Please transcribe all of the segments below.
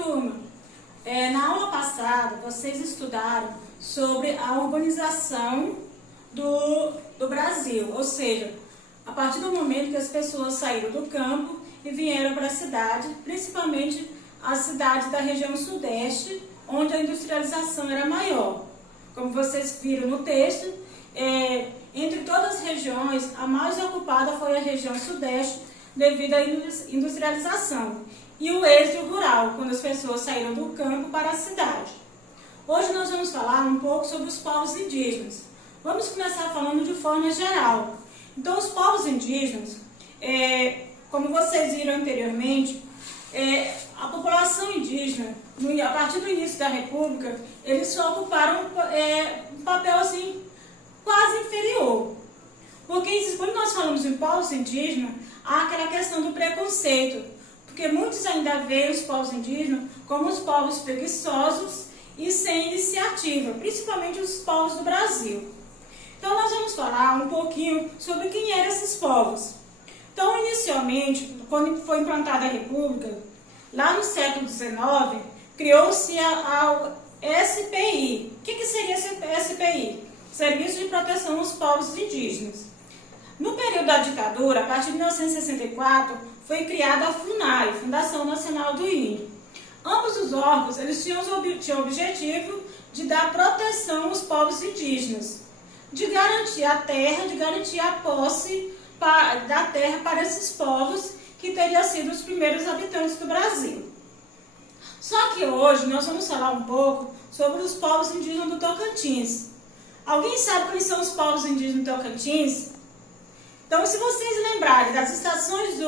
turma, na aula passada vocês estudaram sobre a urbanização do Brasil, ou seja, a partir do momento que as pessoas saíram do campo e vieram para a cidade, principalmente as cidades da região sudeste, onde a industrialização era maior. Como vocês viram no texto, entre todas as regiões, a mais ocupada foi a região sudeste devido à industrialização e o êxodo rural, quando as pessoas saíram do campo para a cidade. Hoje nós vamos falar um pouco sobre os povos indígenas. Vamos começar falando de forma geral. Então, os povos indígenas, como vocês viram anteriormente, a população indígena, a partir do início da República, eles só ocuparam um papel assim, quase inferior. Porque quando nós falamos em povos indígenas, há aquela questão do preconceito, porque muitos ainda veem os povos indígenas como os povos preguiçosos e sem iniciativa, principalmente os povos do Brasil. Então nós vamos falar um pouquinho sobre quem eram esses povos. Então, inicialmente, quando foi implantada a República, lá no século XIX, criou-se a SPI. O que seria a SPI? Serviço de Proteção aos Povos Indígenas. No período da ditadura, a partir de 1964, foi criada a FUNAI, Fundação Nacional do Índio. Ambos os órgãos eles tinham o objetivo de dar proteção aos povos indígenas, de garantir a terra, de garantir a posse da terra para esses povos que teriam sido os primeiros habitantes do Brasil. Só que hoje nós vamos falar um pouco sobre os povos indígenas do Tocantins. Alguém sabe quais são os povos indígenas do Tocantins? Então, se vocês lembrarem das estações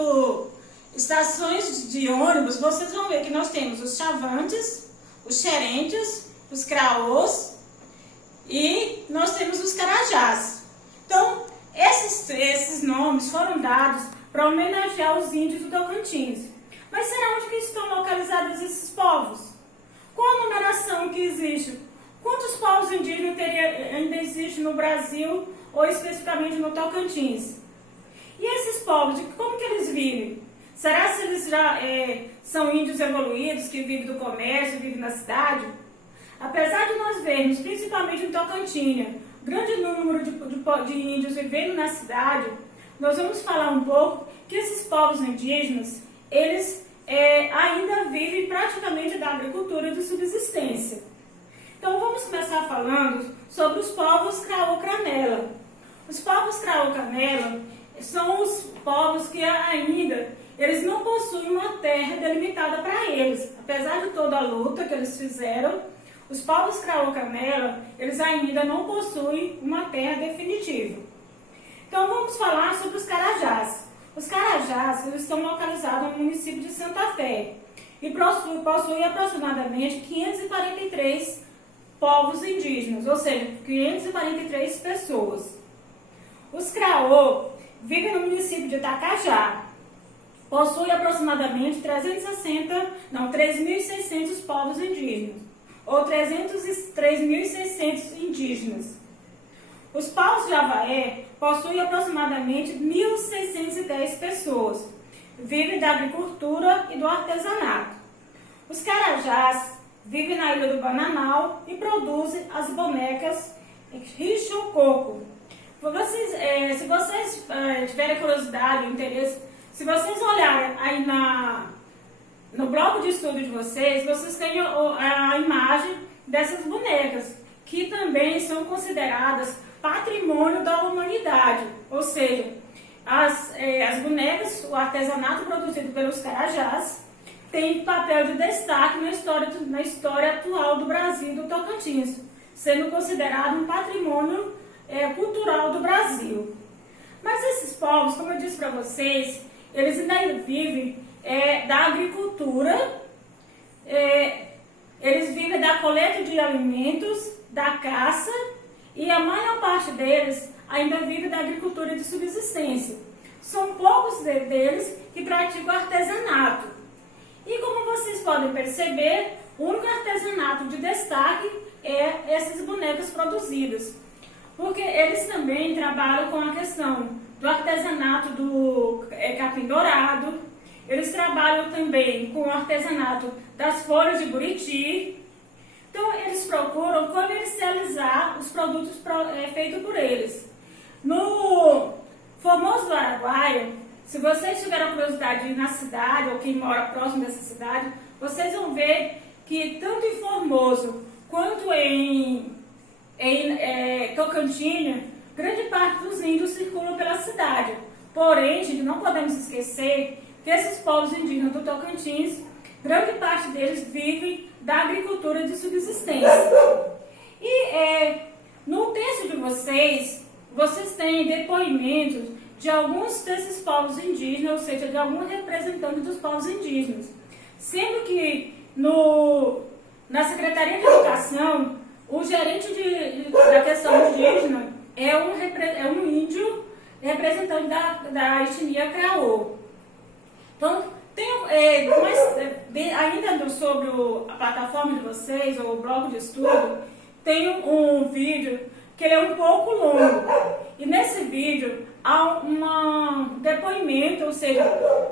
de ônibus, vocês vão ver que nós temos os chavantes, os xerentes, os craôs e nós temos os carajás. Então, esses nomes foram dados para homenagear os índios do Tocantins. Mas será onde que estão localizados esses povos? Qual a numeração que existe? Quantos povos indígenas ainda existem no Brasil ou especificamente no Tocantins? E esses povos, como que eles vivem? Será que eles já são índios evoluídos que vivem do comércio, vivem na cidade? Apesar de nós vermos, principalmente no Tocantins, grande número de índios vivendo na cidade, nós vamos falar um pouco que esses povos indígenas, eles ainda vivem praticamente da agricultura e de subsistência. Então vamos começar falando sobre os povos Craô-Canela. Os povos Craô-Canela são os povos que ainda eles não possuem uma terra delimitada para eles. Apesar de toda a luta que eles fizeram, os povos Craô-Canela, eles ainda não possuem uma terra definitiva. Então vamos falar sobre os Carajás. Os Carajás, eles estão localizados no município de Santa Fé e possuem aproximadamente 543 povos indígenas, ou seja, 543 pessoas. Os Craô vivem no município de Itacajá. Possui aproximadamente 3.600 povos indígenas, ou 3.600 indígenas. Os povos de Avaé possuem aproximadamente 1.610 pessoas. Vivem da agricultura e do artesanato. Os Carajás vivem na Ilha do Bananal e produzem as bonecas Rixococo. Se vocês tiverem curiosidade, interesse, se vocês olharem aí no bloco de estudo de vocês têm a imagem dessas bonecas, que também são consideradas patrimônio da humanidade. Ou seja, as bonecas, o artesanato produzido pelos Carajás, tem papel de destaque na história atual do Brasil e do Tocantins, sendo considerado um patrimônio cultural do Brasil. Mas esses povos, como eu disse para vocês, eles ainda vivem da agricultura, eles vivem da coleta de alimentos, da caça, e a maior parte deles ainda vive da agricultura de subsistência. São poucos deles que praticam artesanato. E como vocês podem perceber, o único artesanato de destaque é esses bonecos produzidos. Porque eles também trabalham com a questão do artesanato do capim dourado, Eles trabalham também com o artesanato das folhas de buriti. Então, eles procuram comercializar os produtos feitos por eles. No Formoso do Araguaia, se vocês tiverem curiosidade de ir na cidade, ou quem mora próximo dessa cidade, vocês vão ver que tanto em Formoso quanto em Tocantins, grande parte dos índios circulam pela cidade. Porém, gente, não podemos esquecer que esses povos indígenas do Tocantins, grande parte deles vivem da agricultura de subsistência. E no texto de vocês têm depoimentos de alguns desses povos indígenas, ou seja, de alguns representantes dos povos indígenas. Sendo que na Secretaria de Educação, o gerente da questão indígena é um índio representante da etnia Craô. Então, ainda sobre a plataforma de vocês, ou o bloco de estudo, tem um vídeo que ele é um pouco longo. E nesse vídeo há um depoimento, ou seja,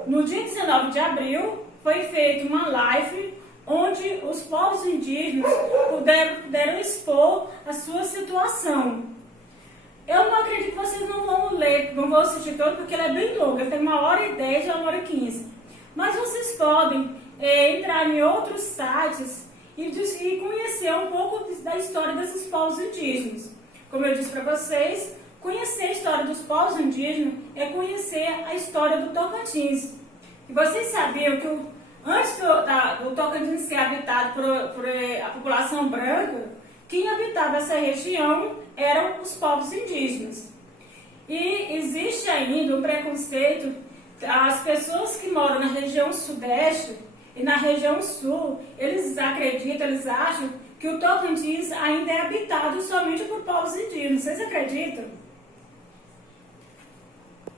no dia 19 de abril foi feita uma live onde os povos indígenas puderam expor a sua situação. Eu não acredito que vocês não vão ler, não vou assistir todo, porque ele é bem longo, ele tem 1h10 a 1h15. Mas vocês podem entrar em outros sites e conhecer um pouco da história desses povos indígenas. Como eu disse para vocês, conhecer a história dos povos indígenas é conhecer a história do Tocantins. E vocês sabiam que antes do Tocantins ser habitado por a população branca, quem habitava essa região eram os povos indígenas. E existe ainda um preconceito, as pessoas que moram na região sudeste e na região sul, eles acham que o Tocantins ainda é habitado somente por povos indígenas. Vocês acreditam?